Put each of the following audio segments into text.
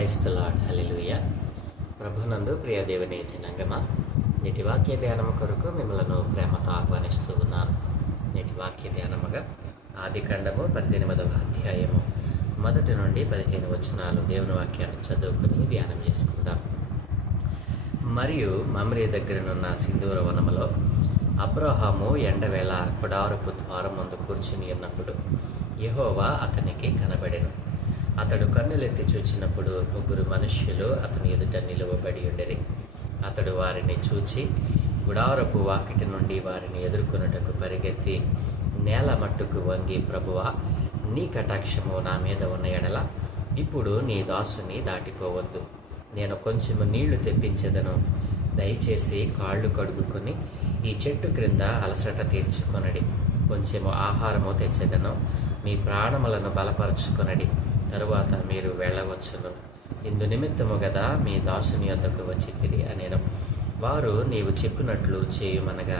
Praise the lord. హల్లెలూయా. ప్రభునందు ప్రియ దేవుని జనాంగమా, నేటి వాక్య ధ్యానము కొరకు మిమ్మల్ని ప్రేమతో ఆహ్వానిస్తూ ఉన్నాను. నేటి వాక్య ధ్యానముగా ఆదికాండము 18వ అధ్యాయము 1 నుండి 15 వచనాలు దేవుని వాక్యాన్ని చదువుకుని ధ్యానం చేసుకుందాం. మరియు మమ్రే దగ్గరనున్న సింధూర వనములో అబ్రహాము ఎండవేళ గుడారపు ద్వారం ముందు కూర్చుని ఉన్నప్పుడు యెహోవా అతనికి కనబడెను. అతడు కన్నులెత్తి చూచినప్పుడు 3 మనుష్యులు అతని ఎదుట నిలువబడి ఉండేరి. అతడు వారిని చూచి గుడారపు వాకిటి నుండి వారిని ఎదుర్కొనుటకు పరిగెత్తి నేల మట్టుకు వంగి, ప్రభువా, నీ కటాక్షము నా మీద ఉన్న ఎడల ఇప్పుడు నీ దాసుని దాటిపోవద్దు. నేను కొంచెము నీళ్లు తెప్పించెదను. దయచేసి కాళ్ళు కడుగుకొని ఈ చెట్టు క్రింద అలసట తీర్చుకొనడి. కొంచెము ఆహారము తెచ్చెదను. మీ ప్రాణములను బలపరుచుకొనడి. తరువాత మీరు వెళ్ళవచ్చును. ఇందు నిమిత్తము గదా మీ దాసుని యొద్దకు వచ్చితిరి అనెను. వారు నీవు చెప్పినట్లు చేయుమనగా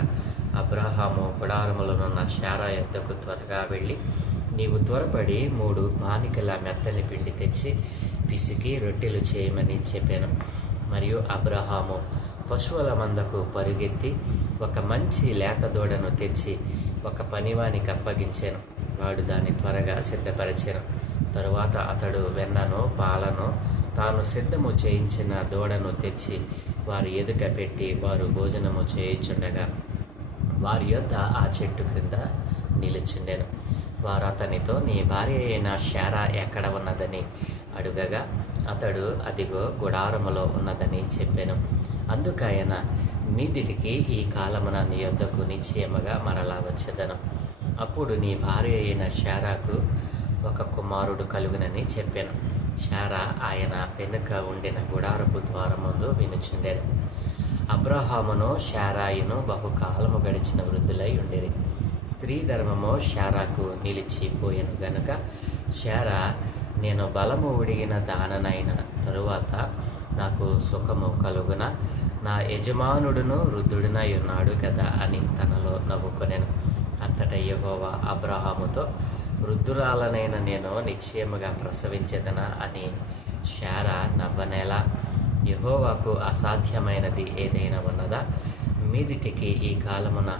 అబ్రహాము గుడారములోనున్న శారా యొద్దకు త్వరగా వెళ్ళి, నీవు త్వరపడి 3 మానికల మెత్తని పిండి తెచ్చి పిసికి రొట్టెలు చేయమని చెప్పాను. మరియు అబ్రహాము పశువుల మందకు పరుగెత్తి ఒక మంచి లేత దూడను తెచ్చి ఒక పనివానికి అప్పగించాను. వాడు దాన్ని త్వరగా సిద్ధపరిచాను. తరువాత అతడు వెన్నను పాలను తాను సిద్ధము చేయించిన దూడను తెచ్చి వారి ఎదుట పెట్టి వారు భోజనము చేయుచుండగా వారి యొద్ద ఆ చెట్టు క్రింద నిలుచుండెను. వారు అతనితో, నీ భార్య అయిన శారా ఎక్కడ ఉన్నదని అడుగగా అతడు, అదిగో గుడారములో ఉన్నదని చెప్పాను. అందుకైన మీదిటికి ఈ కాలమున నీ యొద్దకు నిశ్చయముగా మరలా వచ్చేదను. అప్పుడు నీ భార్య అయిన శారాకు ఒక కుమారుడు కలుగునని చెప్పాను. శారా ఆయన వెనుక ఉండిన గుడారపు ద్వారముందు వినుచుండెను. అబ్రహామును శారాయును బహుకాలము గడిచిన వృద్ధులై ఉండిరి. స్త్రీ ధర్మము శారాకు నిలిచిపోయెను గనుక శారా, నేను బలము ఉడిగిన దాననైన తరువాత నాకు సుఖము కలుగున, నా యజమానుడును వృద్ధుడినై ఉన్నాడు కదా అని తనలో నవ్వుకొనెను. అంతటా యెహోవా అబ్రహాముతో, వృద్ధురాలనైన నేను నిశ్చయముగా ప్రసవించెదనా అని శారా నవ్వనేలా? యెహోవాకు అసాధ్యమైనది ఏదైనా ఉన్నదా? మీదిటికి ఈ కాలమున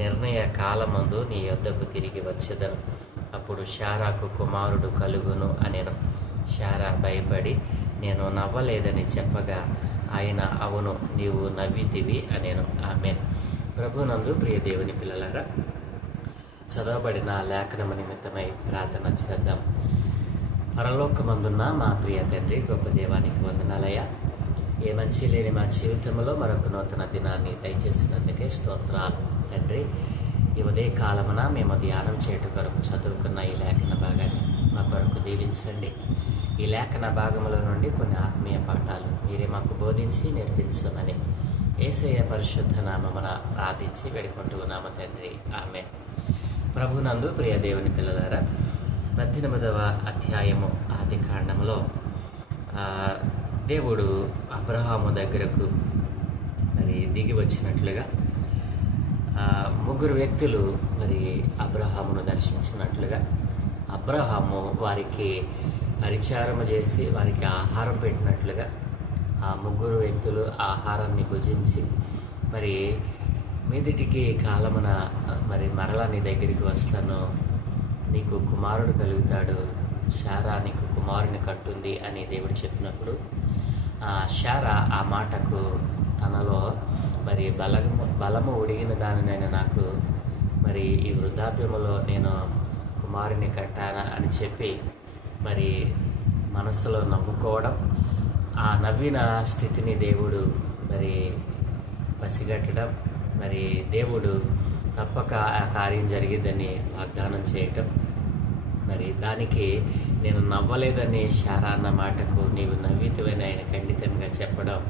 నిర్ణయ కాలమందు నీ యొద్దకు తిరిగి వచ్చేదను. అప్పుడు శారాకు కుమారుడు కలుగును అనెను. శారా భయపడి నేను నవ్వలేదని చెప్పగా ఆయన, అవును, నీవు నవ్వితివి అనెను. ఆమేన్. ప్రభునందు ప్రియ దేవుని పిల్లలారా, చదవబడిన లేఖనము నిమిత్తమై ప్రార్థన చేద్దాం. పరలోకమందున్న మా ప్రియ తండ్రి, గొప్ప దేవానికి వందనాలయ్యా. ఏ మంచి లేని మా జీవితంలో మరొక నూతన దినాన్ని దయచేసినందుకే స్తోత్రాలు తండ్రి. ఈ ఉదయ కాలమున మేము ధ్యానం చేయటం కొరకు చదువుకున్న ఈ లేఖన భాగాన్ని మా కొరకు దీవించండి. ఈ లేఖన భాగముల నుండి కొన్ని ఆత్మీయ పాఠాలు మీరే మాకు బోధించి నేర్పించమని యేసయ్య పరిశుద్ధ నామమున ప్రార్థించి వేడుకుంటూ ఉన్నాము తండ్రి. ఆమేన్. ప్రభునందు ప్రియ దేవుని పిల్లలారా, 18వ అధ్యాయము ఆదికాండములో దేవుడు అబ్రహాము దగ్గరకు మరి దిగి వచ్చినట్లుగా 3 వ్యక్తులు మరి అబ్రహామును దర్శించినట్లుగా అబ్రహాము వారికి పరిచారము చేసి వారికి ఆహారం పెట్టినట్లుగా ఆ 3 వ్యక్తులు ఆహారాన్ని భుజించి మరి మీదిటికి కాలమున మరి మరలా నీ దగ్గరికి వస్తాను, నీకు కుమారుడు కలుగుతాడు, శారా నీకు కుమారుని కట్టుంది అని దేవుడు చెప్పినప్పుడు శారా ఆ మాటకు తనలో మరి బలము ఉడిగిన దానినైనా నాకు మరి ఈ వృద్ధాప్యములో నేను కుమారుని కట్టానా అని చెప్పి మరి మనస్సులో నవ్వుకోవడం, ఆ నవ్విన స్థితిని దేవుడు మరి పసిగట్టడం, మరి దేవుడు తప్పక ఆ కార్యం జరిగిద్దని వాగ్దానం చేయటం, మరి దానికి నేను నవ్వలేదని శారా అన్న మాటకు నీవు నవ్వితివని ఆయన ఖండితంగా చెప్పడం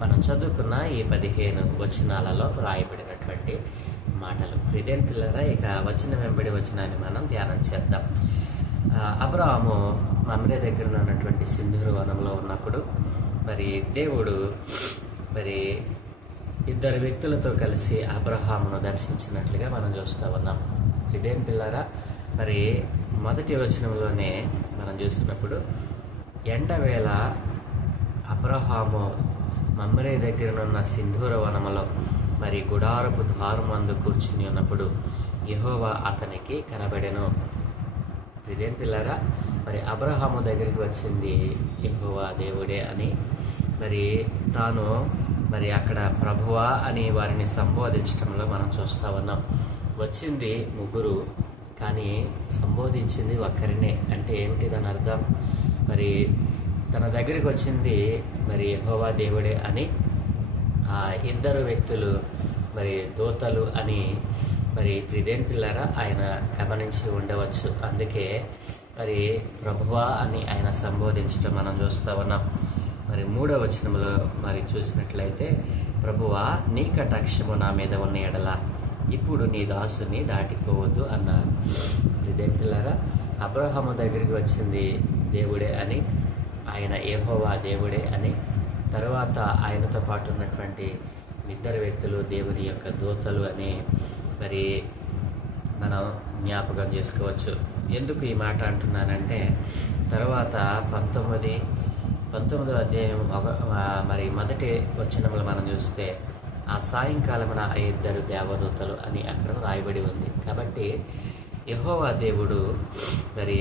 మనం చదువుకున్న ఈ 15 వచనాలలో రాయబడినటువంటి మాటలు. ప్రియమైన పిల్లరా, ఇక వచనం వెంబడి వచనాన్ని మనం ధ్యానం చేద్దాం. అబ్రహాము మమ్రే దగ్గర ఉన్నటువంటి సింధూర వనంలో ఉన్నప్పుడు మరి దేవుడు మరి 2 వ్యక్తులతో కలిసి అబ్రహామును దర్శించినట్లుగా మనం చూస్తూ ఉన్నాం. ప్రియమైన పిల్లరా, మరి మొదటి వచనంలోనే మనం చూస్తున్నప్పుడు ఎండవేళ అబ్రహాము మమ్రే దగ్గరనున్న సింధూర వనములో మరి గుడారపు ద్వారమందు కూర్చుని ఉన్నప్పుడు యెహోవా అతనికి కనబడెను. ఇదేం పిల్లరా, మరి అబ్రహాము దగ్గరికి వచ్చింది యెహోవా దేవుడే అని మరి తాను మరి అక్కడ ప్రభువా అని వారిని సంబోధించడంలో మనం చూస్తూ ఉన్నాం. వచ్చింది ముగ్గురు, కానీ సంబోధించింది ఒక్కరినే. అంటే ఏమిటి దాని అర్థం? మరి తన దగ్గరికి వచ్చింది మరి యెహోవా దేవుడే అని ఆ ఇద్దరు వ్యక్తులు మరి దూతలు అని మరి ప్రిదేన్ పిల్లరా ఆయన గమనించి ఉండవచ్చు. అందుకే మరి ప్రభువా అని ఆయన సంబోధించడం మనం చూస్తూ ఉన్నాం. మరి 3వ వచనంలో మరి చూసినట్లయితే, ప్రభువా నీ కటాక్షము నా మీద ఉన్న ఎడల ఇప్పుడు నీ దాసుని దాటిపోవద్దు అన్నారు. ప్రిదేన్ పిల్లరా, అబ్రహాము దగ్గరికి వచ్చింది దేవుడే అని, ఆయన యెహోవా దేవుడే అని, తరువాత ఆయనతో పాటు ఉన్నటువంటి ఇద్దరు వ్యక్తులు దేవుని యొక్క దూతలు అని మరి మనం జ్ఞాపకం చేసుకోవచ్చు. ఎందుకు ఈ మాట అంటున్నానంటే, తర్వాత 19వ అధ్యాయం మరి మొదటి వచనంలో మనం చూస్తే ఆ సాయంకాలమున ఆ ఇద్దరు దేవదూతలు అని అక్కడ రాయబడి ఉంది. కాబట్టి యెహోవా దేవుడు మరి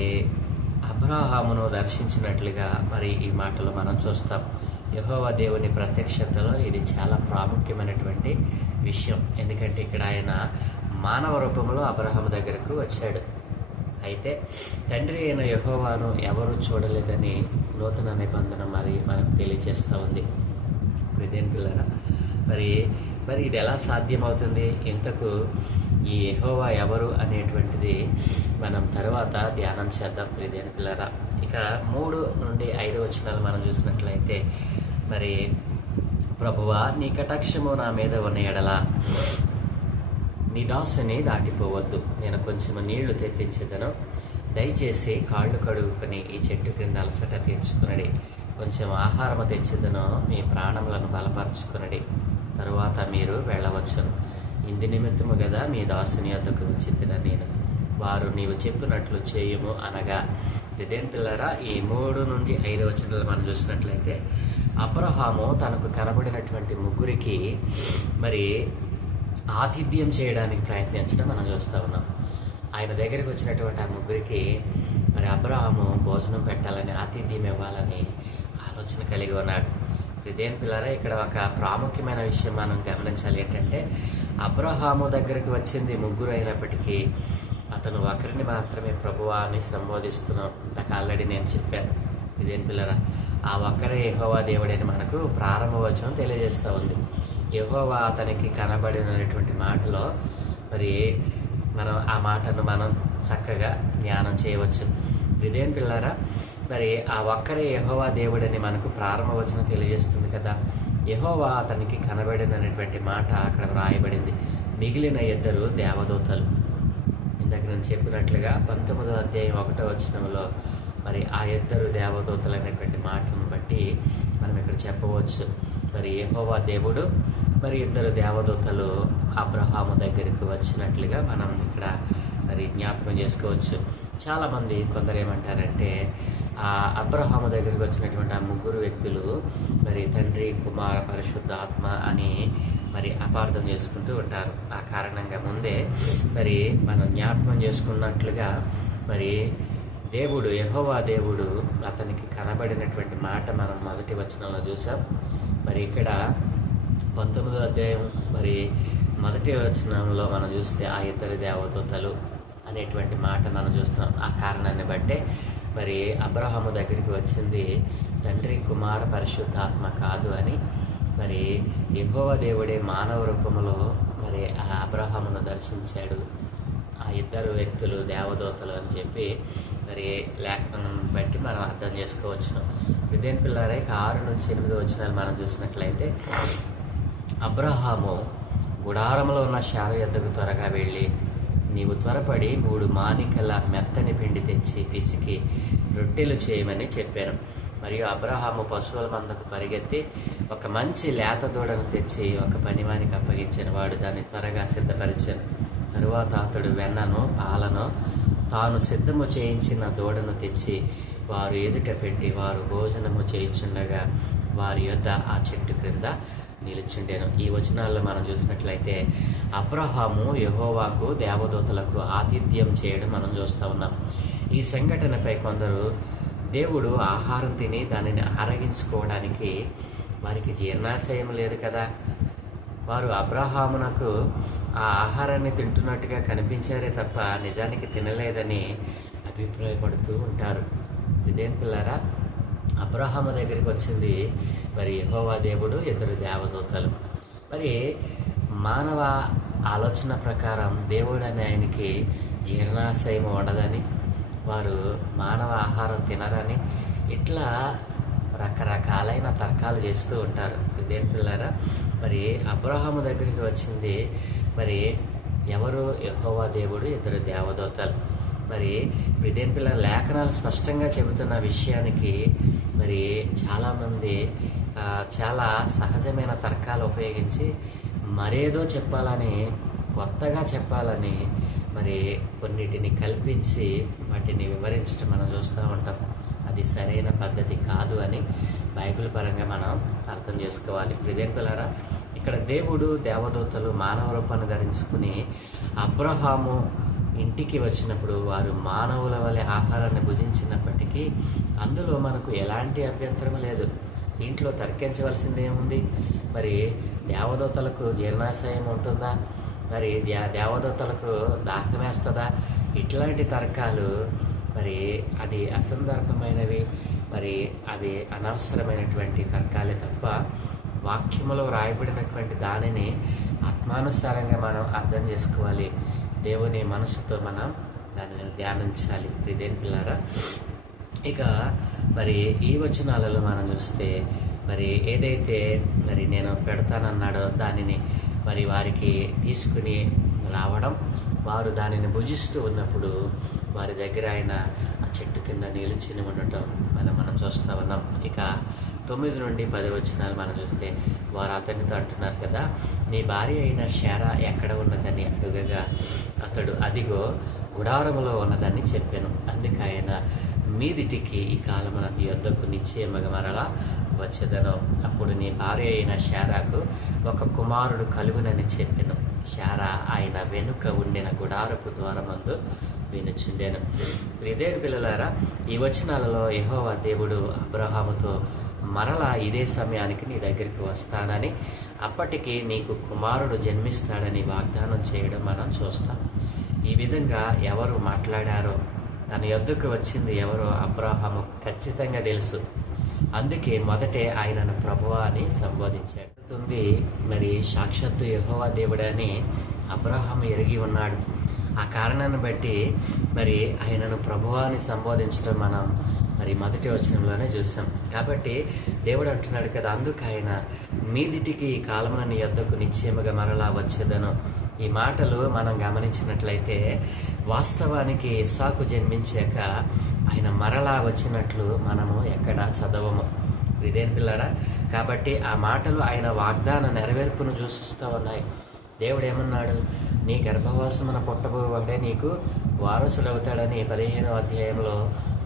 అబ్రహామును దర్శించినట్లుగా మరి ఈ మాటలు మనం చూస్తాం. యెహోవా దేవుని ప్రత్యక్షతలో ఇది చాలా ప్రాముఖ్యమైనటువంటి విషయం. ఎందుకంటే ఇక్కడ ఆయన మానవ రూపంలో అబ్రహాము దగ్గరకు వచ్చాడు. అయితే తండ్రి అయిన యెహోవాను ఎవరు చూడలేదని నూతన నిబంధన మరి మనకు తెలియజేస్తూ ఉంది. ప్రిదేన్ పిల్లరా, మరి ఇది ఎలా సాధ్యమవుతుంది? ఇంతకు ఈ యెహోవా ఎవరు అనేటువంటిది మనం తర్వాత ధ్యానం చేద్దాం ప్రిదేన్ పిల్లరా. ఇక 3 నుండి 5 వచనాలు మనం చూసినట్లయితే, మరి ప్రభువా నీ కటాక్షము నా మీద ఉన్న ఎడల నీ దాసుని దాటిపోవద్దు, నేను కొంచెం నీళ్లు తెప్పించేదను, దయచేసి కాళ్ళు కడుగుకొని ఈ చెట్టు క్రింద అలసట తీర్చుకునడి, కొంచెం ఆహారము తెచ్చేదను, మీ ప్రాణములను బలపరచుకునడి, తరువాత మీరు వెళ్ళవచ్చును. ఇందు నిమిత్తము కదా మీ దాసుని వద్దకు వచ్చిన నేను, వారు నీవు చెప్పినట్లు చేయుము అనగా. ఇదేం పిల్లరా, ఈ 3 నుండి 5 వచనాలు మనం చూసినట్లయితే, అబ్రహాము తనకు కనబడినటువంటి ముగ్గురికి మరి ఆతిథ్యం చేయడానికి ప్రయత్నించడం మనం చూస్తూ ఉన్నాం. ఆయన దగ్గరికి వచ్చినటువంటి ఆ ముగ్గురికి మరి అబ్రహాము భోజనం పెట్టాలని, ఆతిథ్యం ఇవ్వాలని ఆలోచన కలిగి ఉన్నాడు. ఇదేం పిల్లరా, ఇక్కడ ఒక ప్రాముఖ్యమైన విషయం మనం గమనించాలి. ఏంటంటే, అబ్రహాము దగ్గరికి వచ్చింది ముగ్గురు అయినప్పటికీ అతను ఒకరిని మాత్రమే ప్రభువా అని సంబోధిస్తున్నాం. నాకు ఆల్రెడీ నేను చెప్పాను. ఇదేం పిల్లరా, ఆ ఒక్కరే యెహోవా దేవుడని మనకు ప్రారంభ వచనం తెలియజేస్తూ ఉంది. యెహోవా అతనికి కనబడినటువంటి మాటలో మరి మనం ఆ మాటను మనం చక్కగా ధ్యానం చేయవచ్చు. ఇదేం పిల్లరా, మరి ఆ ఒక్కరే యెహోవా దేవుడని మనకు ప్రారంభ వచనం తెలియజేస్తుంది కదా. యెహోవా అతనికి కనబడినటువంటి మాట అక్కడ వ్రాయబడింది. మిగిలిన ఇద్దరు దేవదూతలు. ఇందాక నేను చెప్పినట్లుగా 19వ అధ్యాయం 1వ వచనంలో మరి ఆ ఇద్దరు దేవదూతలు అనేటువంటి మాటను బట్టి మనం ఇక్కడ చెప్పవచ్చు. మరి యెహోవా దేవుడు మరి ఇద్దరు దేవదూతలు అబ్రహాము దగ్గరికి వచ్చినట్లుగా మనం ఇక్కడ మరి జ్ఞాపకం చేసుకోవచ్చు. చాలామంది కొందరు ఏమంటారంటే, ఆ అబ్రహాము దగ్గరికి వచ్చినటువంటి ఆ ముగ్గురు వ్యక్తులు మరి తండ్రి, కుమార, పరిశుద్ధాత్మ అని మరి అపార్థం చేసుకుంటూ ఉంటారు. ఆ కారణంగా ముందే మరి మనం జ్ఞాపకం చేసుకున్నట్లుగా మరి దేవుడు, యెహోవా దేవుడు అతనికి కనబడినటువంటి మాట మనం మొదటి వచనంలో చూసాం. మరి ఇక్కడ 19వ అధ్యాయం మరి మొదటి వచనంలో మనం చూస్తే ఆ ఇద్దరు దేవదూతలు అనేటువంటి మాట మనం చూస్తున్నాం. ఆ కారణాన్ని బట్టే మరి అబ్రహాము దగ్గరికి వచ్చింది తండ్రి, కుమార, పరిశుద్ధాత్మ కాదు అని మరి యెహోవా దేవుడే మానవ రూపంలో మరి ఆ అబ్రహామును దర్శించాడు. ఆ ఇద్దరు వ్యక్తులు దేవదూతలు అని చెప్పి మరి లేఖనం బట్టి మనం అర్థం చేసుకోవచ్చును. ఇదేం పిల్లారా, 6 నుంచి 8 వచనాలు మనం చూసినట్లయితే, అబ్రహాము గుడారంలో ఉన్న శారు యొద్దకు త్వరగా వెళ్ళి, నీవు త్వరపడి 3 మానికల మెత్తని పిండి తెచ్చి పిసికి రొట్టెలు చేయమని చెప్పాను. మరియు అబ్రహాము పశువుల మందకు పరిగెత్తి ఒక మంచి లేత దూడను తెచ్చి ఒక పనివానికి అప్పగించిన. వాడు దాన్ని త్వరగా సిద్ధపరిచాను. తరువాత అతడు వెన్నను, పాలను, తాను సిద్ధము చేయించిన దూడను తెచ్చి వారు ఎదుట పెట్టి వారు భోజనము చేయుచుండగా వారి యొద్ద ఆ చెట్టు క్రింద నిలుచుండెను. ఈ వచనాల్లో మనం చూసినట్లయితే అబ్రహాము యెహోవాకు దేవదూతలకు ఆతిథ్యం చేయడం మనం చూస్తూ ఉన్నాం. ఈ సంఘటనపై కొందరు దేవుడు ఆహారం తిని దానిని ఆరగించుకోవడానికి వారికి జీర్ణాశయం లేదు కదా, వారు అబ్రహామునకు ఆ ఆహారాన్ని తింటున్నట్టుగా కనిపించారే తప్ప నిజానికి తినలేదని అభిప్రాయపడుతూ ఉంటారు. ఇదేం పిల్లారా, అబ్రహాము దగ్గరికి వచ్చింది మరి యెహోవా దేవుడు, ఇద్దరు దేవదూతలు. మరి మానవ ఆలోచన ప్రకారం దేవుడు అని ఆయనకి జీర్ణాశయం ఉండదని, వారు మానవ ఆహారం తినరని, ఇట్లా రకరకాలైన తర్కాలు చేస్తూ ఉంటారు. ఇదేం పిల్లారా, మరి అబ్రహాము దగ్గరికి వచ్చింది మరి ఎవరు? యెహోవా దేవుడు, ఇద్దరు దేవదూతలు. మరి ఇదేం పిల్లల లేఖనాలు స్పష్టంగా చెబుతున్న విషయానికి మరి చాలామంది చాలా సహజమైన తర్కాలు ఉపయోగించి మరేదో చెప్పాలని, కొత్తగా చెప్పాలని మరి కొన్నిటిని కల్పించి వాటిని వివరించడం మనం చూస్తూ ఉంటాం. అది సరైన పద్ధతి కాదు అని బైబిల్ పరంగా మనం అర్థం చేసుకోవాలి. ఇదేం పిల్లారా, ఇక్కడ దేవుడు దేవదూతలు మానవ రూపాన్ని ధరించుకుని అబ్రహాము ఇంటికి వచ్చినప్పుడు వారు మానవుల వలె ఆహారాన్ని భుజించినప్పటికీ అందులో మనకు ఎలాంటి అభ్యంతరం లేదు. దీంట్లో తర్కించవలసిందేముంది? మరి దేవదూతలకు జీర్ణాశయం ఉంటుందా? మరి దేవదూతలకు దాహమేస్తుందా? ఇట్లాంటి తర్కాలు మరి అది అసందర్భమైనవి, మరి అవి అనవసరమైనటువంటి తర్కాలే తప్ప వాక్యములో రాయబడినటువంటి దానిని ఆత్మానుసారంగా మనం అర్థం చేసుకోవాలి. దేవుని మనసుతో మనం దానిని ధ్యానించాలి. ఇదేం పిల్లారా, ఇక మరి ఈ వచనాలలో మనం చూస్తే మరి ఏదైతే మరి నేను పెడతానన్నాడో దానిని మరి వారికి తీసుకుని రావడం, వారు దానిని భుజిస్తూ ఉన్నప్పుడు వారి దగ్గర ఆయన ఆ చెట్టు కింద నిలుచుని ఉండటం మనం చూస్తూ ఉన్నాం. ఇక 9 నుండి 10 వచనాలు మనం చూస్తే వారు అతనితో అంటున్నారు కదా, నీ భార్య అయిన శారా ఎక్కడ ఉన్నదని అడుగగా అతడు అదిగో గుడారములో ఉన్నదని చెప్పాను. అందుకు ఆయన మీదిటికి ఈ కాలమున నీ యొద్దకు నిశ్చయముగా మరలా వచ్చేదను. అప్పుడు నీ భార్య అయిన శారాకు ఒక కుమారుడు కలుగునని చెప్పాను. శారా ఆయన వెనుక ఉండిన గుడారపు ద్వారమందు వినుచుండెను. ఇదే పిల్లలారా, ఈ వచనాలలో యెహోవా దేవుడు అబ్రహాముతో మరలా ఇదే సమయానికి నీ దగ్గరికి వస్తానని, అప్పటికి నీకు కుమారుడు జన్మిస్తాడని వాగ్దానం చేయడం మనం చూస్తాం. ఈ విధంగా ఎవరు మాట్లాడారో, తన యొద్దకు వచ్చింది ఎవరో అబ్రహాము ఖచ్చితంగా తెలుసు. అందుకే మొదటే ఆయనను ప్రభువా అని సంబోధించాడు. మరి సాక్షాత్తు యెహోవా దేవుడని అబ్రహాము ఎరిగి ఉన్నాడు. ఆ కారణాన్ని బట్టి మరి ఆయనను ప్రభువా అని సంబోధించడం మనం మరి మొదటి వచనంలోనే చూసాం. కాబట్టి దేవుడు అంటున్నాడు కదా, అందుకు ఆయన మీదిటికి ఈ కాలమున నీ యొద్దకు నిశ్చయముగా మరలా వచ్చేదను. ఈ మాటలు మనం గమనించినట్లయితే వాస్తవానికి ఇస్సాకు జన్మించాక ఆయన మరలా వచ్చినట్లు మనము ఎక్కడ చదవము. ఇదేం పిల్లరా, కాబట్టి ఆ మాటలు ఆయన వాగ్దాన నెరవేర్పును సూచిస్తూ ఉన్నాయి. దేవుడు ఏమన్నాడు? నీ గర్భవాసమున పుట్టబోవాడే నీకు వారసుడవుతాడని 15వ అధ్యాయంలో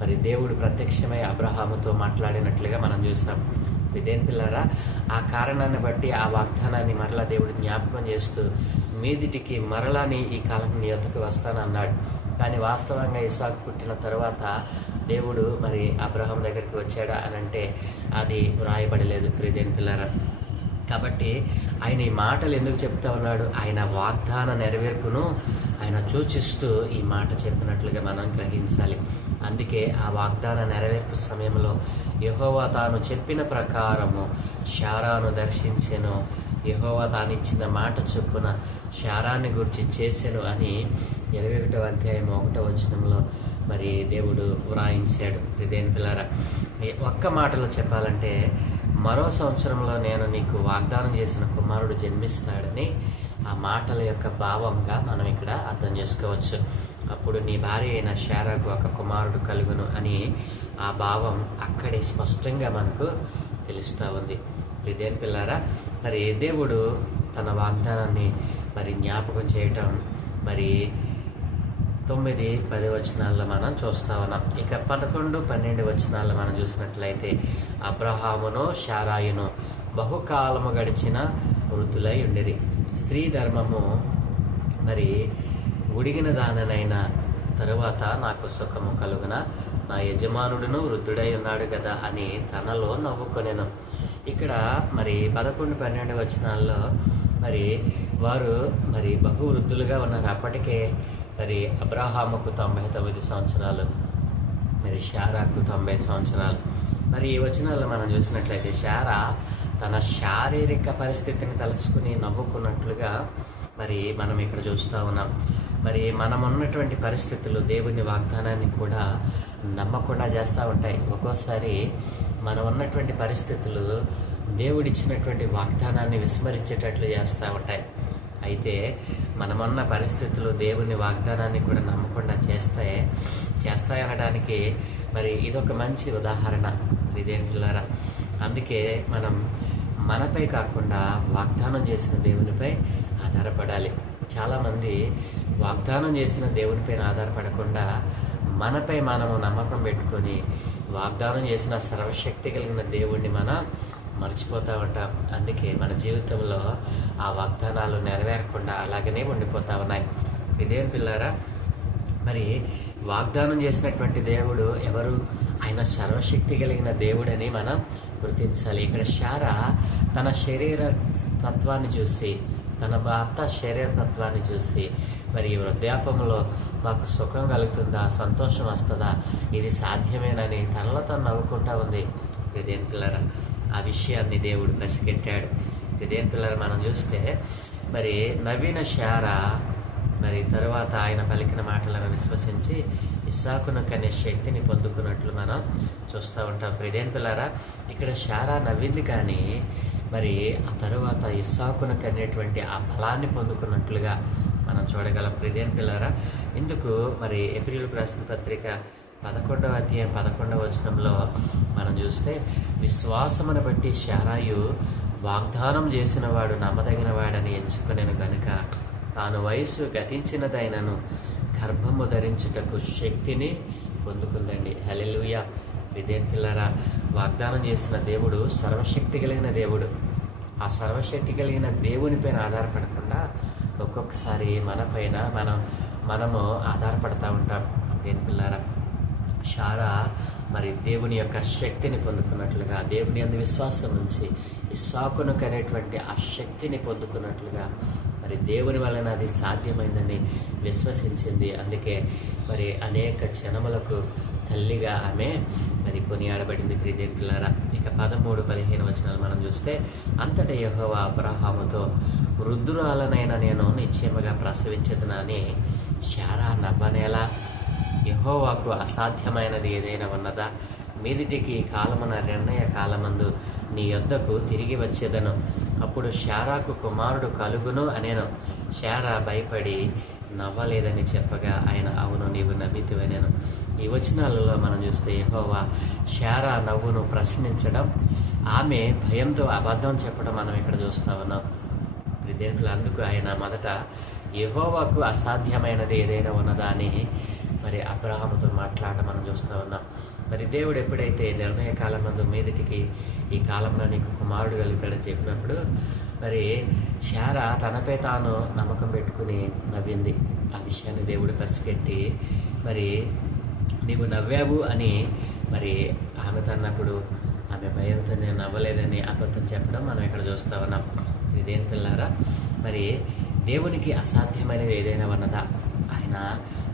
మరి దేవుడు ప్రత్యక్షమై అబ్రహాముతో మాట్లాడినట్లుగా మనం చూసాం. ఇదేం పిల్లరా, ఆ కారణాన్ని బట్టి ఆ వాగ్దానాన్ని మరలా దేవుడు జ్ఞాపకం చేస్తూ మీదిటికి మరలాని ఈ కాలం నీ యొద్దకు వస్తానన్నాడు. కానీ వాస్తవంగా ఇస్సాకు పుట్టిన తర్వాత దేవుడు మరి అబ్రహాం దగ్గరికి వచ్చాడా అని అంటే అది వ్రాయబడలేదు. ఇదేం పిల్లరా, కాబట్టి ఆయన ఈ మాటలు ఎందుకు చెప్తా ఉన్నాడు? ఆయన వాగ్దాన నెరవేర్పును ఆయన సూచిస్తూ ఈ మాట చెప్పినట్లుగా మనం గ్రహించాలి. అందుకే ఆ వాగ్దాన నెరవేర్పు సమయంలో యెహోవా తాను చెప్పిన ప్రకారము శారాను దర్శించెను, యెహోవా తాను ఇచ్చిన మాట చొప్పున శారాన్ని గురించి చేసెను అని 21వ అధ్యాయం 1వ వచనంలో మరి దేవుడు వ్రాయించాడు. ఇదేం పిల్లరా, ఒక్క మాటలో చెప్పాలంటే మరో సంవత్సరంలో నేను నీకు వాగ్దానం చేసిన కుమారుడు జన్మిస్తాడని ఆ మాటల యొక్క భావంగా మనం ఇక్కడ అర్థం చేసుకోవచ్చు. అప్పుడు నీ భార్య అయిన శారాకు ఒక కుమారుడు కలుగును అని ఆ భావం అక్కడే స్పష్టంగా మనకు తెలుస్తూ ఉంది. ఇదేం పిల్లారా, మరి దేవుడు తన వాగ్దానాన్ని మరి జ్ఞాపకం చేయటం, మరి 9, 10 వచనాల్లో మనం చూస్తా ఉన్నాం. ఇక 11, 12 వచనాల్లో మనం చూసినట్లయితే అబ్రహామును శారాయును బహుకాలము గడిచిన వృద్ధులై ఉండిరి. స్త్రీ ధర్మము మరి ఉడిగిన దాననైన తరువాత నాకు సుఖము కలుగున, నా యజమానుడును వృద్ధుడై ఉన్నాడు కదా అని తనలో నవ్వుకొనెను. ఇక్కడ మరి 11, 12 వచనాల్లో మరి వారు మరి బహు వృద్ధులుగా ఉన్నారు. అప్పటికే మరి అబ్రహాముకు 99 సంవత్సరాలు, మరి శారాకు 90 సంవత్సరాలు. మరి ఈ వచనాల్లో మనం చూసినట్లయితే శారా తన శారీరక పరిస్థితిని తలుచుకుని నవ్వుకున్నట్లుగా మరి మనం ఇక్కడ చూస్తూ ఉన్నాం. మరి మనం ఉన్నటువంటి పరిస్థితులు దేవుని వాగ్దానాన్ని కూడా నమ్మకుండా చేస్తూ ఉంటాయి. ఒక్కోసారి మనం ఉన్నటువంటి పరిస్థితులు దేవుడిచ్చినటువంటి వాగ్దానాన్ని విస్మరించేటట్లు చేస్తూ ఉంటాయి. అయితే మనమున్న పరిస్థితులు దేవుని వాగ్దానాన్ని కూడా నమ్మకుండా చేస్తాయనడానికి మరి ఇదొక మంచి ఉదాహరణ. ఇదేంటిలారా, అందుకే మనం మనపై కాకుండా వాగ్దానం చేసిన దేవునిపై ఆధారపడాలి. చాలామంది వాగ్దానం చేసిన దేవునిపైన ఆధారపడకుండా మనపై మనము నమ్మకం పెట్టుకొని వాగ్దానం చేసిన సర్వశక్తి కలిగిన దేవుణ్ణి మనం మర్చిపోతూ ఉంటాం. అందుకే మన జీవితంలో ఆ వాగ్దానాలు నెరవేరకుండా అలాగనే ఉండిపోతూ ఉన్నాయి. ఇదేం పిల్లారా, మరి వాగ్దానం చేసినటువంటి దేవుడు ఎవరు? ఆయన సర్వశక్తి కలిగిన దేవుడని మనం గుర్తించాలి. ఇక్కడ శారా తన శరీర తత్వాన్ని చూసి, తన భర్త శరీర తత్వాన్ని చూసి మరి వృద్ధాపంలో మాకు సుఖం కలుగుతుందా, సంతోషం వస్తుందా, ఇది సాధ్యమేనని తనలో తను నవ్వుకుంటా ఉంది. ఇదేం పిల్లరా, ఆ విషయాన్ని దేవుడు పసిగట్టాడు. ఇదేం పిల్లరా, మనం చూస్తే మరి నవీన శారా మరి తరువాత ఆయన పలికిన మాటలను విశ్వసించి ఇస్సాకును కనే శక్తిని పొందుకున్నట్లు మనం చూస్తూ ఉంటాం. ప్రిదేన్ పిల్లారా, ఇక్కడ శారా నవ్వింది, కానీ మరి ఆ తరువాత ఇస్సాకును కనేటువంటి ఆ బలాన్ని పొందుకున్నట్లుగా మనం చూడగలం. ప్రిదేన్ పిల్లారా, ఇందుకు మరి ఏప్రిల్కు రాసిన పత్రిక 11వ అధ్యాయం 11వ వచనంలో మనం చూస్తే విశ్వాసమును బట్టి శారాయు వాగ్దానం చేసిన వాడు నమ్మదగిన వాడని ఎంచుకునేను గనుక తాను వయసు గతించినదైనను గర్భము ధరించుటకు శక్తిని పొందుకుందండి. హల్లెలూయా. ఇదేం పిల్లరా, వాగ్దానం చేసిన దేవుడు సర్వశక్తి కలిగిన దేవుడు. ఆ సర్వశక్తి కలిగిన దేవునిపైన ఆధారపడకుండా ఒక్కొక్కసారి మనపైన మనము ఆధారపడతా ఉంటాం. ఇదేం పిల్లరా, శారా మరి దేవుని యొక్క శక్తిని పొందుకున్నట్లుగా, దేవుని యందు విశ్వాసం నుంచి ఇస్సాకును కనేటువంటి ఆ శక్తిని పొందుకున్నట్లుగా మరి దేవుని వలన అది సాధ్యమైందని విశ్వసించింది. అందుకే మరి అనేక జనములకు తల్లిగా ఆమె మరి కొనియాడబడింది. ప్రియదేవి పిల్లారా, ఇక 13, 15 వచనాలు మనం చూస్తే అంతటా యెహోవా అబ్రహాముతో వృద్ధురాలనైనా నేను నిశ్చయముగా ప్రసవించదునని శారా నవ్వనేలా, యెహోవాకు అసాధ్యమైనది ఏదైనా ఉన్నదా? మీదిటికి ఈ కాలమున నిర్ణయ కాలమందు నీ యొద్దకు తిరిగి వచ్చేదను, అప్పుడు శారాకు కుమారుడు కలుగును అనేను. శారా భయపడి నవ్వలేదని చెప్పగా ఆయన అవును, నీవు నమ్మితివనేను. ఈ వచనాలలో మనం చూస్తే యెహోవా శారా నవ్వును ప్రశ్నించడం, ఆమె భయంతో అబద్ధం చెప్పడం మనం ఇక్కడ చూస్తూ ఉన్నాం. విద్యార్థులు అందుకు ఆయన మొదట యెహోవాకు అసాధ్యమైనది ఏదైనా ఉన్నదా అని మరి అబ్రహాముతో మాట్లాడడం మనం చూస్తూ ఉన్నాం. మరి దేవుడు ఎప్పుడైతే నిర్ణయ కాలం మందు మీదటికి ఈ కాలంలో నీకు కుమారుడు కలుగుతాడని చెప్పినప్పుడు మరి శారా తనపై తాను నమ్మకం పెట్టుకుని నవ్వింది. ఆ విషయాన్ని దేవుడు పసిగట్టి మరి నీవు నవ్వావు అని మరి ఆమెతో అన్నప్పుడు ఆమె భయంతో నేను నవ్వలేదని అబద్ధం చెప్పడం మనం ఇక్కడ చూస్తూ ఉన్నాం. ఇదేం పిల్లారా, మరి దేవునికి అసాధ్యమైనది ఏదైనా ఉన్నదా? ఆయన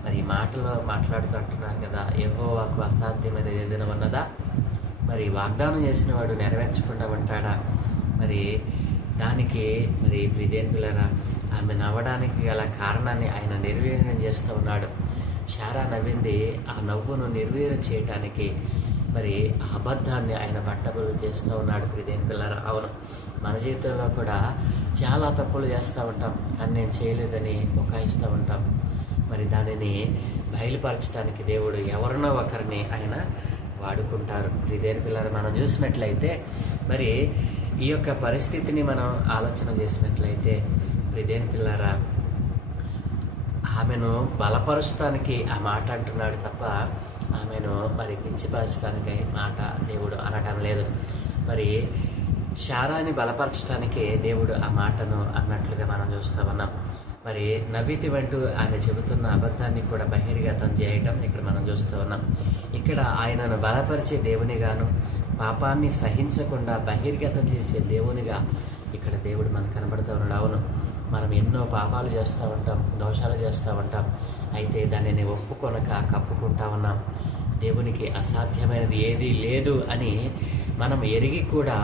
మరి మాటలో మాట్లాడుతూ అంటున్నారు కదా, యెహోవాకు అసాధ్యమైనది ఏదైనా ఉన్నదా? మరి వాగ్దానం చేసిన వాడు నెరవేర్చకుండా ఉంటాడా? మరి దానికి మరి ఇదేం పిల్లరా, ఆమె నవ్వడానికి గల కారణాన్ని ఆయన నిర్వీర్యం చేస్తూ ఉన్నాడు. శారా నవ్వింది ఆ నవ్వును నిర్వీర్యం చేయటానికి, మరి ఆ అబద్ధాన్ని ఆయన బట్టబులు చేస్తూ ఉన్నాడు. ఇదేం పిల్లరా, అవును, మన జీవితంలో కూడా చాలా తప్పులు చేస్తూ ఉంటాం, కానీ నేను చేయలేదని బుకాయిస్తూ ఉంటాం. మరి దానిని బయలుపరచడానికి దేవుడు ఎవరినో ఒకరిని ఆయన వాడుకుంటారు. ఇదేం పిల్లరా, మనం చూసినట్లయితే మరి ఈ యొక్క పరిస్థితిని మనం ఆలోచన చేసినట్లయితే ఇదేం పిల్లరా, ఆమెను బలపరుస్తానికి ఆ మాట అంటున్నాడు తప్ప ఆమెను మరి కించపరచడానికి మాట దేవుడు అనటం లేదు. మరి శారాని బలపరచడానికే దేవుడు ఆ మాటను అన్నట్లుగా మనం చూస్తూ ఉన్నాం. మరి నవ్వితివంటూ ఆమె చెబుతున్న అబద్ధాన్ని కూడా బహిర్గతం చేయడం ఇక్కడ మనం చూస్తూ ఉన్నాం. ఇక్కడ ఆయనను బలపరిచే దేవునిగాను, పాపాన్ని సహించకుండా బహిర్గతం చేసే దేవునిగా ఇక్కడ దేవుడు మనకు కనబడుతూ ఉన్నాడు. అవును, మనం ఎన్నో పాపాలు చేస్తూ ఉంటాం, దోషాలు చేస్తూ ఉంటాం. అయితే దానిని ఒప్పుకొనక కప్పుకుంటా ఉన్నాం. దేవునికి అసాధ్యమైనది ఏదీ లేదు అని మనం ఎరిగి కూడా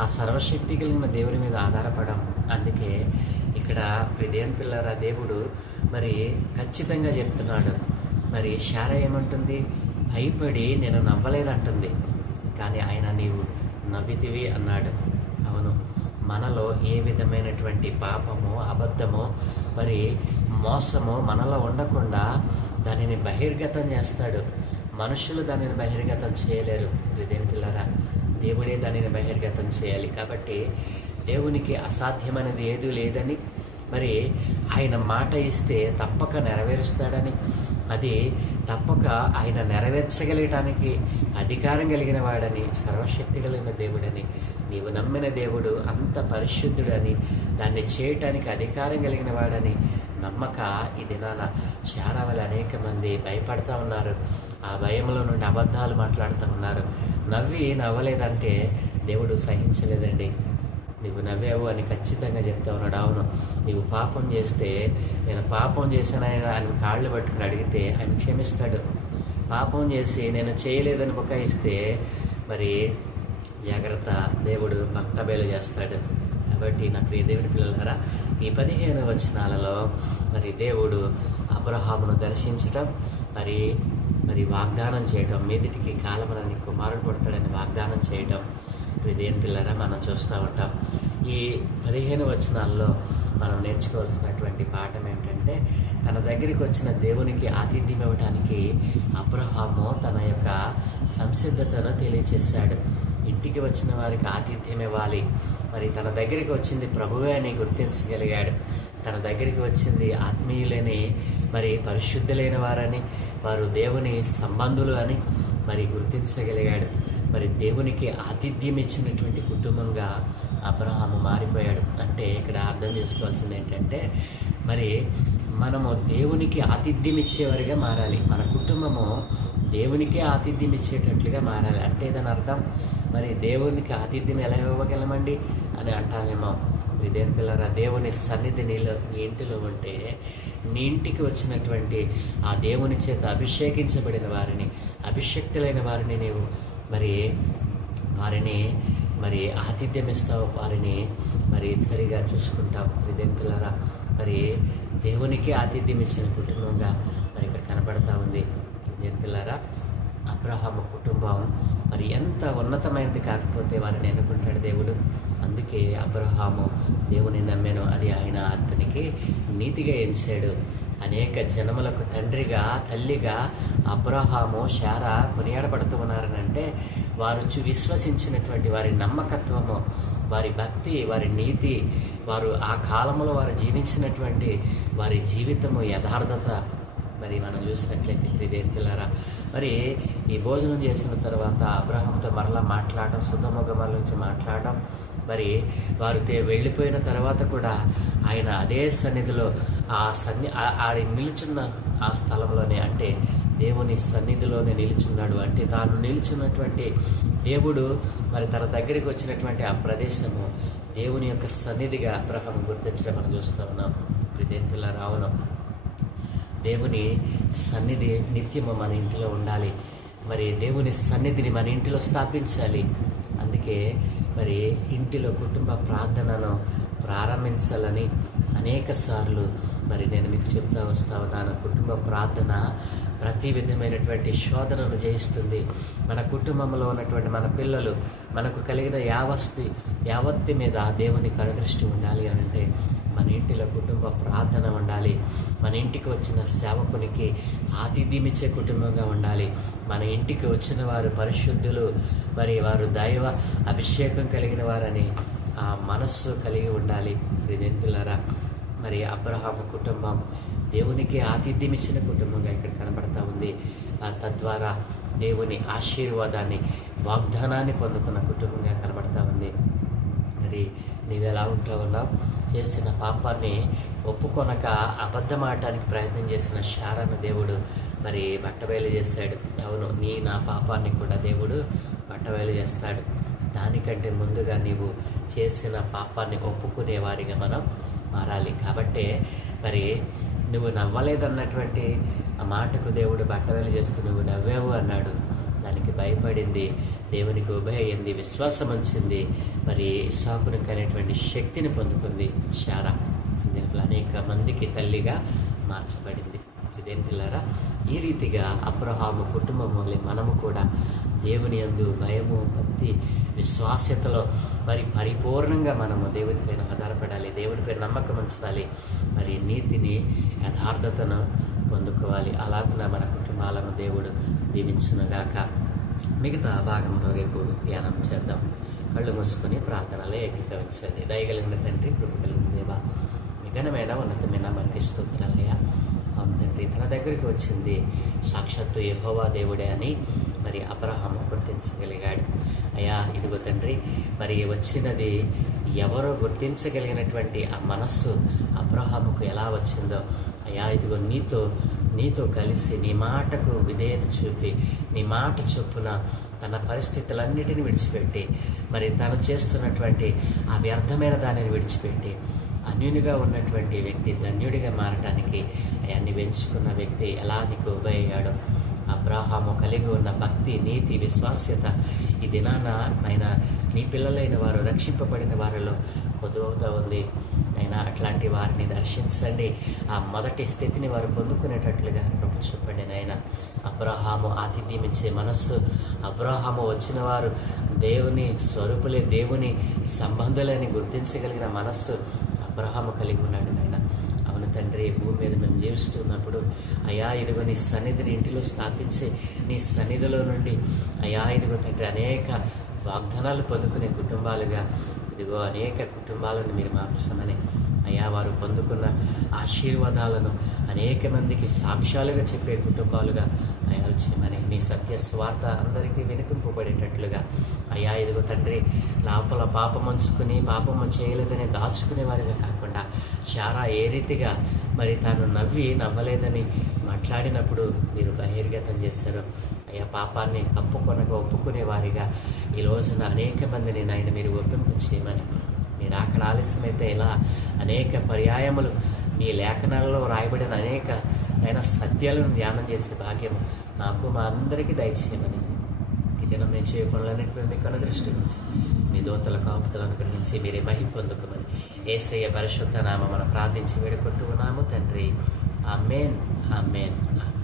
ఆ సర్వశక్తి కలిగిన దేవుని మీద ఆధారపడం. అందుకే ఇక్కడ దేవుని పిల్లరా దేవుడు మరి ఖచ్చితంగా చెప్తున్నాడు. మరి శారా ఏమంటుంది? భయపడి నేను నవ్వలేదంటుంది. కానీ ఆయన నీవు నవ్వితివి అన్నాడు. అవును, మనలో ఏ విధమైనటువంటి పాపము, అబద్ధము, మరి మోసము మనలో ఉండకుండా దానిని బహిర్గతం చేస్తాడు. మనుషులు దానిని బహిర్గతం చేయలేరు. దేవుని పిల్లరా, దేవుడే దానిని బహిర్గతం చేయాలి. కాబట్టి దేవునికి అసాధ్యమైనది ఏదీ లేదని, మరి ఆయన మాట ఇస్తే తప్పక నెరవేరుస్తాడని, అది తప్పక ఆయన నెరవేర్చగలగటానికి అధికారం కలిగిన వాడని, సర్వశక్తి కలిగిన దేవుడని, నీవు నమ్మిన దేవుడు అంత పరిశుద్ధుడని, దాన్ని చేయటానికి అధికారం కలిగిన వాడని నమ్మక ఈ దినాన శారా వల్ల అనేక మంది భయపడతా ఉన్నారు. ఆ భయంలో నుండి అబద్ధాలు మాట్లాడుతూ ఉన్నారు. నవ్వలేదంటే దేవుడు సహించలేదండి. నువ్వు నవ్వావు అని ఖచ్చితంగా చెప్తా ఉన్నాడు. అవును, నీవు పాపం చేస్తే నేను పాపం చేశానని ఆయన కాళ్ళు పట్టుకుని అడిగితే ఆయన క్షమిస్తాడు. పాపం చేసి నేను చేయలేదని బుకాయిస్తే మరి జాగ్రత్త, దేవుడు మక్తబేలు చేస్తాడు. కాబట్టి నా ప్రియ దేవుని పిల్లలారా, ఈ 15 వచనాలలో మరి దేవుడు అబ్రహామును దర్శించటం, మరి వాగ్దానం చేయటం, మీదిటికి కాలమని కుమారుడు పుడతాడని వాగ్దానం చేయటం దేవుని పిల్లరా మనం చూస్తూ ఉంటాం. ఈ 15 వచనాల్లో మనం నేర్చుకోవాల్సినటువంటి పాఠం ఏంటంటే, తన దగ్గరికి వచ్చిన దేవునికి ఆతిథ్యం ఇవ్వటానికి అబ్రహాము తన యొక్క సంసిద్ధతను తెలియచేశాడు. ఇంటికి వచ్చిన వారికి ఆతిథ్యం ఇవ్వాలి. మరి తన దగ్గరికి వచ్చింది ప్రభువే అని గుర్తించగలిగాడు. తన దగ్గరికి వచ్చింది ఆత్మీయులని, మరి పరిశుద్ధులైన వారని, వారు దేవుని సంబంధులు అని మరి గుర్తించగలిగాడు. మరి దేవునికి ఆతిథ్యం ఇచ్చినటువంటి కుటుంబంగా అబ్రహాము మారిపోయాడు. అంటే ఇక్కడ అర్థం చేసుకోవాల్సింది ఏంటంటే, మరి మనము దేవునికి ఆతిథ్యం ఇచ్చేవారిగా మారాలి. మన కుటుంబము దేవునికే ఆతిథ్యం ఇచ్చేటట్లుగా మారాలి. అంటే దాని అర్థం, మరి దేవునికి ఆతిథ్యం ఎలా ఇవ్వగలమండి అని అంటామేమో. దేవుని పిల్లరా, దేవుని సన్నిధి నీ ఇంటిలో ఉంటే నీ ఇంటికి వచ్చినటువంటి ఆ దేవుని చేత అభిషేకించబడిన వారిని, అభిషక్తులైన వారిని నీవు వారిని ఆతిథ్యం ఇస్తావు, వారిని సరిగా చూసుకుంటావు. దేవుని పిల్లరా, దేవునికి ఆతిథ్యం ఇచ్చిన కుటుంబంగా ఇక్కడ కనపడతా ఉంది. దేవుని పిల్లరా, అబ్రహాము కుటుంబం ఎంత ఉన్నతమైనది కాకపోతే వారిని ఎన్నుకుంటాడు దేవుడు. అందుకే అబ్రహాము దేవుని నమ్మెను, అది ఆయన అతనికి నీతిగా ఎంచాడు. అనేక జనములకు తండ్రిగా, తల్లిగా అబ్రహాము, శారా కొనియాడబడుతూ ఉన్నారనంటే వారు విశ్వసించినటువంటి వారి నమ్మకత్వము, వారి భక్తి, వారి నీతి, వారు ఆ కాలంలో వారు జీవించినటువంటి వారి జీవితము, యథార్థత మనం చూసినట్లయితే దేవుని పిల్లరా, ఈ భోజనం చేసిన తర్వాత అబ్రహాంతో మరలా మాట్లాడడం, సుధమగమల నుంచి మాట్లాడడం, వారు వెళ్ళిపోయిన తర్వాత కూడా ఆయన అదే సన్నిధిలో ఆడి నిలుచున్న ఆ స్థలంలోనే, అంటే దేవుని సన్నిధిలోనే నిలుచున్నాడు. అంటే తాను నిలుచున్నటువంటి దేవుడు తన దగ్గరికి వచ్చినటువంటి ఆ ప్రదేశము దేవుని యొక్క సన్నిధిగా అబ్రహాం గుర్తించడం మనం చూస్తూ ఉన్నాం. దేవుని పిల్లరా, అవును, దేవుని సన్నిధి నిత్యము మన ఇంటిలో ఉండాలి. దేవుని సన్నిధిని మన ఇంటిలో స్థాపించాలి. అందుకే ఇంటిలో కుటుంబ ప్రార్థనను ప్రారంభించాలని అనేక సార్లు నేను మీకు చెప్తా వస్తా ఉన్నాను. కుటుంబ ప్రార్థన ప్రతి విధమైనటువంటి శోధనను జయిస్తుంది. మన కుటుంబంలో ఉన్నటువంటి మన పిల్లలు, మనకు కలిగిన యావత్తి మీద దేవుని కనుదృష్టి ఉండాలి అని అంటే మన ఇంటిలో కుటుంబ ప్రార్థన ఉండాలి. మన ఇంటికి వచ్చిన సేవకునికి ఆతిథ్యం ఇచ్చే కుటుంబంగా ఉండాలి. మన ఇంటికి వచ్చిన వారు పరిశుద్ధులు, వారు దైవ అభిషేకం కలిగిన వారని ఆ మనస్సు కలిగి ఉండాలి. దేవుని పిల్లరా, అబ్రహాము కుటుంబం దేవునికి ఆతిథ్యం ఇచ్చిన కుటుంబంగా ఇక్కడ కనబడతా ఉంది. తద్వారా దేవుని ఆశీర్వాదాన్ని, వాగ్దానాన్ని పొందుకున్న కుటుంబంగా కనబడతా ఉంది. మరి నీవెలా ఉన్నావు? చేసిన పాపాన్ని ఒప్పుకొనక అబద్ధమాడటానికి ప్రయత్నం చేసిన శారాను దేవుడు మరి బట్టబయలు చేశాడు. అవును, నా పాపాన్ని కూడా దేవుడు బట్టబయలు చేస్తాడు. దానికంటే ముందుగా నీవు చేసిన పాపాన్ని ఒప్పుకునేవారిగా మనం మారాలి. కాబట్టే మరి నువ్వు నవ్వలేదన్నటువంటి ఆ మాటకు దేవుడు బట్టబయలు చేస్తూ నువ్వు నవ్వావు అన్నాడు. దానికి భయపడింది, దేవునికి ఉభయింది, విశ్వాసం ఉంచింది. మరి ఇస్సాకును కనేటువంటి శక్తిని పొందుకుంది శారా. దీంట్లో అనేక మందికి తల్లిగా మార్చబడింది. ఇదేం పిల్లారా, ఈ రీతిగా అబ్రహాము కుటుంబం వల్లే మనము కూడా దేవుని యందు భయము, భక్తి, విశ్వాస్యతలో మరి పరిపూర్ణంగా మనము దేవునిపైన ఆధారపడాలి, దేవునిపై నమ్మకం ఉంచాలి. మరి నీతిని, యథార్థతను పొందుకోవాలి. అలాగున మన కుటుంబాలను దేవుడు దీవించునుగాక. మిగతా భాగంలో రేపు ధ్యానం చేద్దాం. కళ్ళు మూసుకొని ప్రార్థనలో ఏకీభవించండి. దయగలిగిన తండ్రి, కృప కలిగిన దేవా, ఘనమైన ఉన్నతమైన మనకి స్తోత్రాలయ్యా. అవును తండ్రి, తన దగ్గరికి వచ్చింది సాక్షాత్తు యెహోవా దేవుడే అని మరి అబ్రహాము గుర్తించగలిగాడు. అయ్యా ఇదిగో తండ్రి, మరి వచ్చినది ఎవరో గుర్తించగలిగినటువంటి ఆ మనస్సు అబ్రహాముకు ఎలా వచ్చిందో అయ్యా, ఇదిగో నీతో కలిసి నీ మాటకు విధేయత చూపి నీ మాట చొప్పున తన పరిస్థితులన్నిటిని విడిచిపెట్టి మరి తను చేస్తున్నటువంటి ఆ వ్యర్థమైన దానిని విడిచిపెట్టి అన్యునిగా ఉన్నటువంటి వ్యక్తి ధన్యుడిగా మారటానికి ఆయన్ని వెంచుకున్న వ్యక్తి ఎలా నీకు ఉభయ్యాడో అబ్రహాము కలిగి ఉన్న భక్తి, నీతి, విశ్వాస్యత ఈ దినాన ఆయన నీ పిల్లలైన వారు, రక్షింపబడిన వారిలో కొదువుతూ ఉంది. అయినా అట్లాంటి వారిని దర్శించండి. ఆ మొదటి స్థితిని వారు పొందుకునేటట్లుగా కృప చూపండి నాయన. అబ్రహాము ఆతిథ్యం ఇచ్చే మనస్సు, అబ్రహాము వచ్చిన వారు దేవుని స్వరూపులే, దేవుని సంబంధులని గుర్తించగలిగిన మనస్సు అబ్రహాము కలిగి ఉన్నాడు నాయన. అవును తండ్రి, భూమి మీద మేము జీవిస్తున్నప్పుడు అయా ఇదిగో నీ సన్నిధిని ఇంటిలో స్థాపించి నీ సన్నిధిలో నుండి అయా ఇదిగో తండ్రి అనేక వాగ్దానాలు పొందుకునే కుటుంబాలుగా ఇదిగో అనేక కుటుంబాలను మీరు మార్చమని అయ్యా వారు పొందుకున్న ఆశీర్వాదాలను అనేక మందికి సాక్ష్యాలుగా చెప్పే కుటుంబాలుగా తయారు చేయమని నీ సత్య స్వార్థ అందరికీ వినిపింపబడేటట్లుగా అయ్యా ఇదిగో తండ్రి లోపల పాపం ఉంచుకుని పాపము చేయలేదని దాచుకునే వారిగా కాకుండా శారా ఏ రీతిగా మరి తాను నవ్వలేదని మాట్లాడినప్పుడు మీరు బహిర్గతం చేశారు. అయ్యా పాపాన్ని కప్పుకొనక ఒప్పుకునే వారిగా ఈ రోజున అనేక మందిని నాయన మీరు ఒప్పింపు చేయమని, మీరు అక్కడ ఆలస్యమైతే ఇలా అనేక పర్యాయములు నీ లేఖనాలలో రాయబడిన అనేక ఆయన సత్యాలను ధ్యానం చేసే భాగ్యం నాకు మా అందరికీ దయచేయమని, ఈ దినం నేను చేయ పనులన్నింటినీ మీకు అనుదృష్టి నుంచి మీ దోతల కాపుతలను అనుగ్రహించి మీరే మహిమ పొందుకోమని యేసయ్య పరిశుద్ధ నామమున ప్రార్థించి వేడుకుంటూ ఉన్నాము తండ్రి. ఆమేన్, ఆమేన్, ఆమేన్.